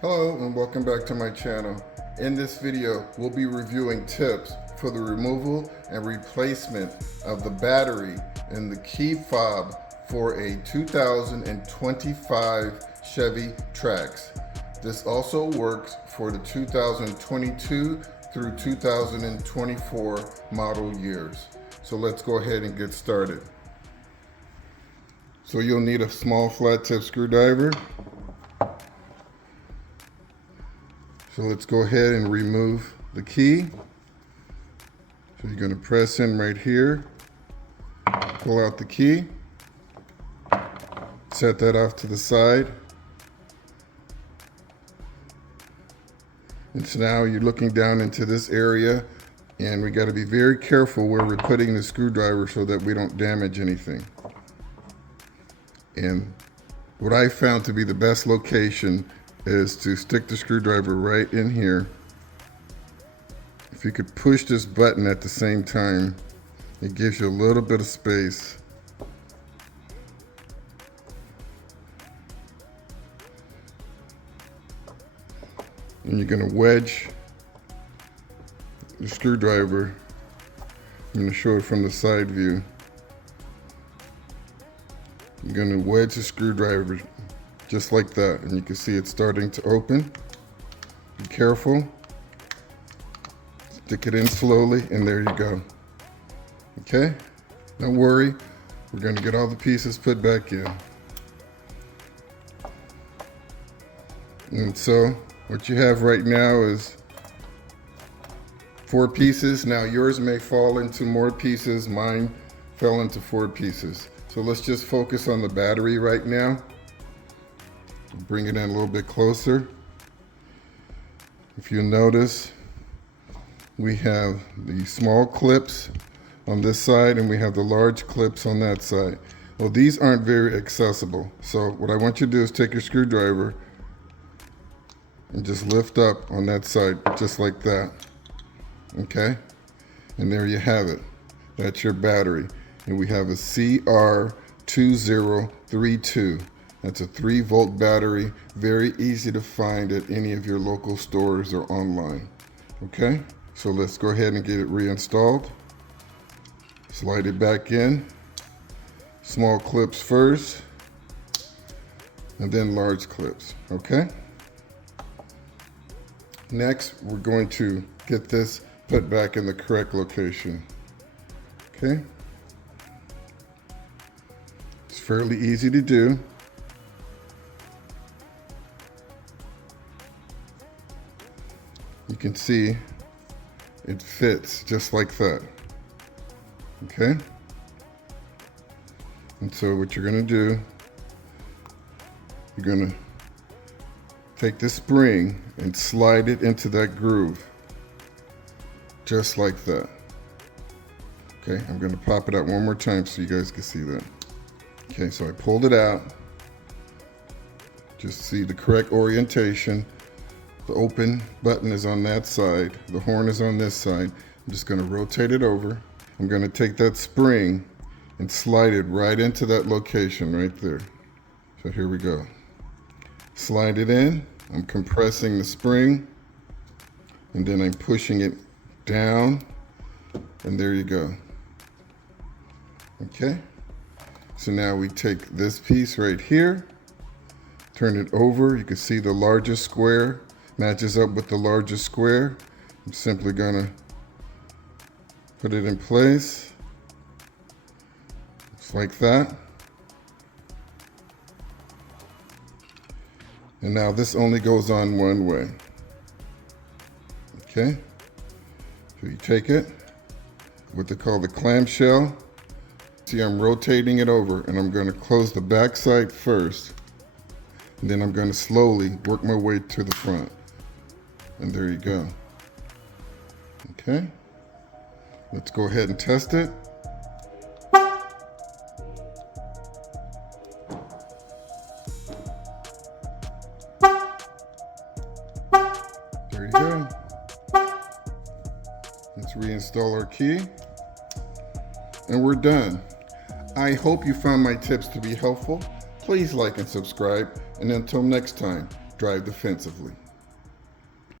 Hello and welcome back to my channel. In this video, we'll be reviewing tips for the removal and replacement of the battery in the key fob for a 2025 Chevy Trax. This also works for the 2022 through 2024 model years. So let's go ahead and get started. So you'll need a small flat tip screwdriver. So let's go ahead and remove the key. So you're going to press in right here, pull out the key, set that off to the side. And so now you're looking down into this area, and we got to be very careful where we're putting the screwdriver so that we don't damage anything. And what I found to be the best location is to stick the screwdriver right in here. If you could push this button at the same time, it gives you a little bit of space. And you're going to wedge the screwdriver. I'm going to show it from the side view. You're going to wedge the screwdriver just like that, and you can see it's starting to open. Be careful. Stick it in slowly, and there you go. Okay? Don't worry. We're going to get all the pieces put back in. And so, what you have right now is 4 pieces. Now, yours may fall into more pieces. Mine fell into 4 pieces. So let's just focus on the battery right now. Bring it in a little bit closer. If you notice, we have the small clips on this side and we have the large clips on that side. Well, these aren't very accessible. So what I want you to do is take your screwdriver and just lift up on that side, just like that. Okay? And there you have it. That's your battery. And we have a CR2032. That's a 3-volt battery, very easy to find at any of your local stores or online. Okay, so let's go ahead and get it reinstalled. Slide it back in. Small clips first, and then large clips, okay? Next, we're going to get this put back in the correct location, okay? It's fairly easy to do. You can see it fits just like that, okay? And so what you're gonna do, you're gonna take this spring and slide it into that groove, just like that. Okay, I'm gonna pop it out one more time so you guys can see that. Okay, so I pulled it out. Just see the correct orientation. The open button is on that side. The horn is on this side. I'm just going to rotate it over. I'm going to take that spring and slide it right into that location right there. So here we go. Slide it in. I'm compressing the spring, and then I'm pushing it down, and there you go. Okay. So now we take this piece right here, turn it over. You can see the largest square matches up with the largest square. I'm simply gonna put it in place, just like that. And now this only goes on one way. Okay, so you take it, what they call the clamshell. See, I'm rotating it over, and I'm gonna close the back side first, and then I'm gonna slowly work my way to the front. And there you go. Okay, let's go ahead and test it. There you go. Let's reinstall our key. And we're done. I hope you found my tips to be helpful. Please like and subscribe. And until next time, drive defensively.